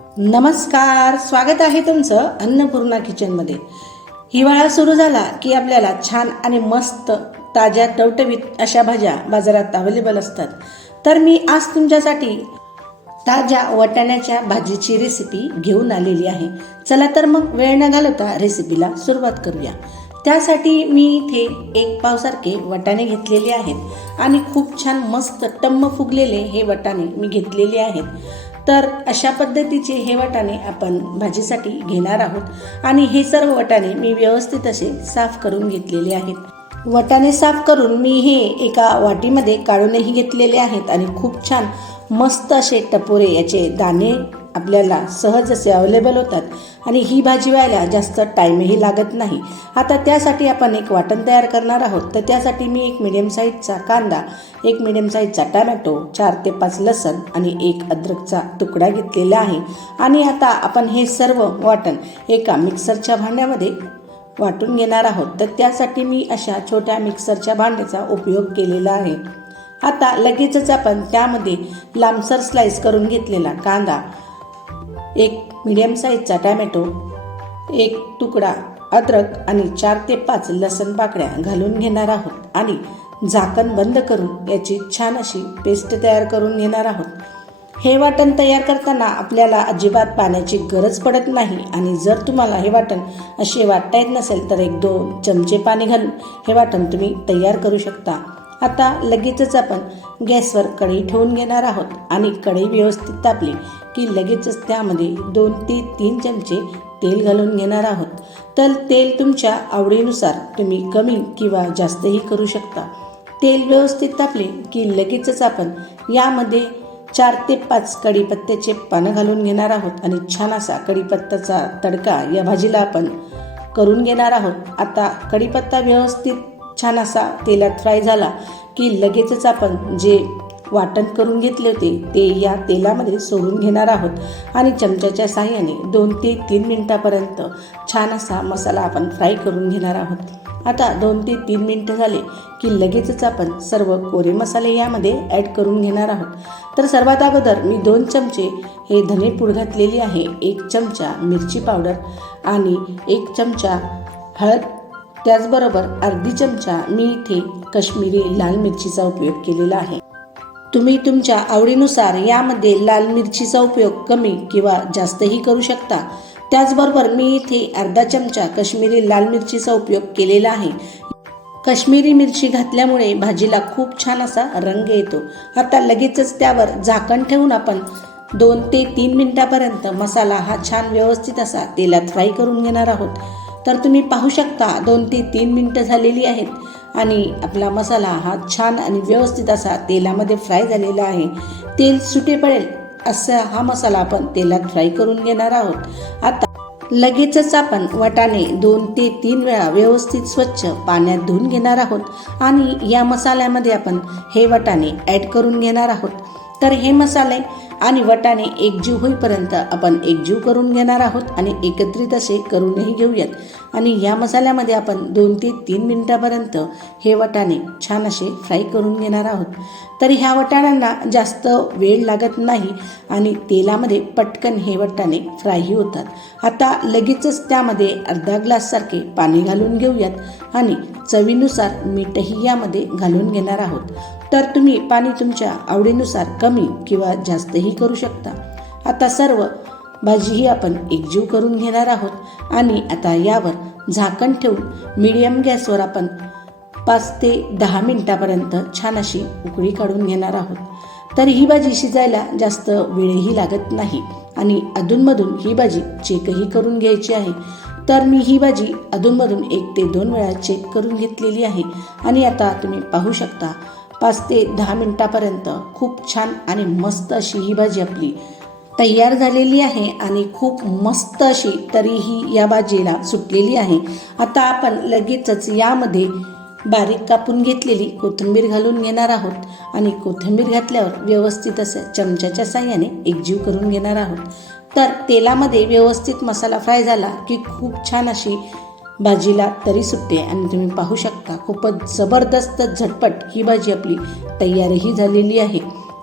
नमस्कार स्वागत आहे तुमचं अन्नपूर्णा किचनमध्ये हिवाळा सुरू झाला की आपल्याला छान आणि मस्त ताज्या टवटवीत अशा भाज्या बाजारात अवेलेबल असतात. तर मी आज तुमच्यासाठी ताज्या वाटाण्याच्या भाजीची रेसिपी घेऊन आलेली आहे. चला तर मग वेळ न घालवता रेसिपीला सुरुवात करूया. त्यासाठी मी इथे एक पावसारखे वाटाणे घेतलेले आहेत आणि खूप छान मस्त टम्म फुगलेले हे वाटाणे मी घेतलेले आहेत. तर अशा पद्धतीचे हे वाटाणे आपण भाजीसाठी घेणार आहोत. आणि हे सर्व वाटाणे मी व्यवस्थित असे साफ करून घेतलेले आहेत. वाटाणे साफ करून मी हे एका वाटीमध्ये काढूनही घेतलेले आहेत. आणि खूप छान मस्त असे टपोरे याचे दाणे आपल्याला सहज असे अवेलेबल होतात. आणि ही भाजी व्हायला जास्त टाईमही लागत नाही. आता त्यासाठी आपण एक वाटण तयार करणार आहोत. तर त्यासाठी मी एक मिडियम साईजचा कांदा एक मिडियम साईजचा टमॅटो चार ते पाच लसण आणि एक अद्रकचा तुकडा घेतलेला आहे. आणि आता आपण हे सर्व वाटण एका मिक्सरच्या भांड्यामध्ये वाटून घेणार आहोत. तर त्यासाठी मी अशा छोट्या मिक्सरच्या भांड्याचा उपयोग केलेला आहे. आता लगेचच आपण त्यामध्ये लांबसर स्लाईस करून घेतलेला कांदा एक मिडियम साईजचा टॅमॅटो एक तुकडा अद्रक आणि चार ते पाच लसण पाकळ्या घालून घेणार आहोत आणि झाकण बंद करून याची छान अशी पेस्ट तयार करून घेणार आहोत. हे वाटण तयार करताना आपल्याला अजिबात पाण्याची गरज पडत नाही आणि जर तुम्हाला हे वाटण असे वाटता येत नसेल तर एक दोन चमचे पाणी घालून हे वाटण तुम्ही तयार करू शकता. आता लगेचच आपण गॅसवर कढई ठेवून घेणार आहोत आणि कढई व्यवस्थित तापली की लगेचच त्यामध्ये दोन ते तीन चमचे तेल घालून घेणार आहोत. तर तेल तुमच्या आवडीनुसार तुम्ही कमी किंवा जास्तही करू शकता. तेल व्यवस्थित तापले की लगेचच आपण यामध्ये चार ते पाच कढीपत्त्याचे पानं घालून घेणार आहोत आणि छान असा कढीपत्त्याचा तडका या भाजीला आपण करून घेणार आहोत. आता कढीपत्ता व्यवस्थित छान असा तेलात फ्राय झाला की लगेचच आपण जे वाटण करून घेतले होते ते या तेलामध्ये सोडून घेणार आहोत. आणि चमच्याच्या साहाय्याने दोन ते तीन मिनटापर्यंत छान असा मसाला आपण फ्राय करून घेणार आहोत. आता दोन ते तीन मिनटं झाले की लगेचच आपण सर्व कोरे मसाले यामध्ये ॲड करून घेणार आहोत. तर सर्वात अगोदर मी दोन चमचे हे धनेपूड घातलेली आहे एक चमचा मिरची पावडर आणि एक चमचा हळद त्याचबरोबर अर्धी चमचा मी इथे कश्मीरी लाल मिरचीचा उपयोग केलेला आहे. तुम्ही तुमच्या आवडीनुसार यामध्ये लाल मिरचीचा उपयोग कमी किंवा जास्तही करू शकता. त्याचबरोबर मी इथे अर्धा चमचा कश्मीरी लाल मिरचीचा उपयोग केलेला आहे. कश्मीरी मिरची घातल्यामुळे भाजीला खूप छान असा रंग येतो. आता लगेचच त्यावर झाकण ठेवून आपण दोन ते तीन मिनिटापर्यंत मसाला हा छान व्यवस्थित असा तेलात फ्राय करून घेणार आहोत. तर तुम्ही पाहू शकता दोन ते तीन मिनटं झालेली आहेत. आणि आपला मसाला हा छान आणि व्यवस्थित असा तेलामध्ये फ्राय झालेला आहे. तेल सुटे पडेल असा हा मसाला आपण तेलात फ्राय करून घेणार आहोत. आता लगेचच आपण वाटाणे दोन ते तीन वेळा व्यवस्थित स्वच्छ पाण्यात धुवून घेणार आहोत. आणि या मसाल्यामध्ये आपण हे वाटाणे ॲड करून घेणार आहोत. तर हे मसाले आणि वटाणे एकजीव होईपर्यंत आपण एकजीव करून घेणार आहोत आणि एकत्रित असे करूनही घेऊयात. आणि या मसाल्यामध्ये आपण दोन ते तीन मिनटापर्यंत हे वटाणे छान असे फ्राय करून घेणार आहोत. तर ह्या वटाण्यांना जास्त वेळ लागत नाही आणि तेलामध्ये पटकन हे वटाणे फ्रायही होतात. आता लगेचच त्यामध्ये अर्धा ग्लाससारखे पाणी घालून घेऊयात आणि चवीनुसार मीठही यामध्ये घालून घेणार आहोत. तर तुम्ही पाणी तुमच्या आवडीनुसार कमी कमी किंवा जास्तही करू शकता. आता सर्व भाजीही आपण एकजीव करून घेणार आहोत आणि आता यावर झाकण ठेवून मीडियम गॅसवर आपण पाच ते दहा मिनटापर्यंत छान अशी उकळी काढून घेणार आहोत. तर ही भाजी शिजायला जास्त वेळही लागत नाही आणि अधूनमधून ही भाजी चेकही करून घ्यायची आहे. तर मी ही भाजी अधूनमधून एक ते दोन वेळा चेक करून घेतलेली आहे आणि आता तुम्ही पाहू शकता पाच ते दहा मिनटापर्यंत खूप छान आणि मस्त अशी ही भाजी आपली तयार झालेली आहे आणि खूप मस्त अशी तरीही या भाजीला सुटलेली आहे. आता आपण लगेचच यामध्ये बारीक कापून घेतलेली कोथिंबीर घालून घेणार आहोत आणि कोथिंबीर घातल्यावर व्यवस्थित असं चमच्याच्या साह्याने एकजीव करून घेणार आहोत. तर तेलामध्ये व्यवस्थित मसाला फ्राय झाला की खूप छान अशी भाजीला तरी सुटते आणि तुम्ही पाहू शकता खूपच जबरदस्त झटपट ही भाजी आपली तयारही झालेली आहे.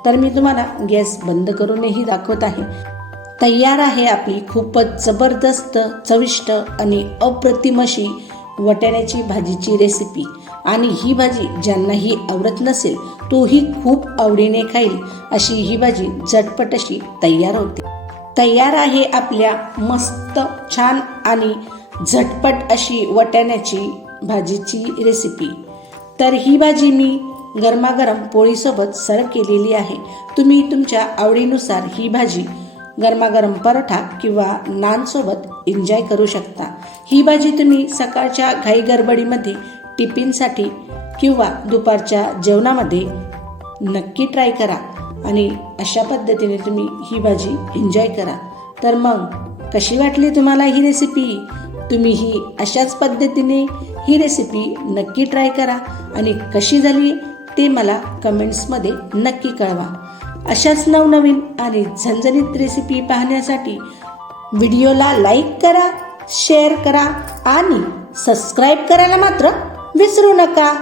तर मी तुम्हाला गॅस बंद करूनही दाखवत आहे. तयार आहे आपली खूपच जबरदस्त चविष्ट आणि अप्रतिम अशी वटाण्याची भाजीची रेसिपी आणि ही भाजी ज्यांनाही आवडत नसेल तोही खूप आवडीने खाईल अशी ही भाजी झटपट अशी तयार होते. तयार आहे आपल्या मस्त छान आणि झटपट अशी वटाण्याची भाजीची रेसिपी तर ही भाजी मी गरमागरम पोळीसोबत सर्व केलेली आहे. तुम्ही तुमच्या आवडीनुसार ही भाजी गरमागरम परोठा किंवा नानसोबत एन्जॉय करू शकता. ही भाजी तुम्ही सकाळच्या घाई गडबडीमध्ये टिफिनसाठी किंवा दुपारच्या जेवणामध्ये नक्की ट्राय करा आणि अशा पद्धतीने तुम्ही ही भाजी एन्जॉय करा. तर मग कशी वाटली तुम्हाला ही रेसिपी तुम्ही ही अशाच पद्धतीने ही रेसिपी नक्की ट्राय करा आणि कशी झाली ते मला कमेंट्समध्ये नक्की कळवा. अशाच नवनवीन आणि झणझणीत रेसिपी पाहण्यासाठी व्हिडिओला लाईक करा शेअर करा आणि सबस्क्राईब करायला मात्र विसरू नका.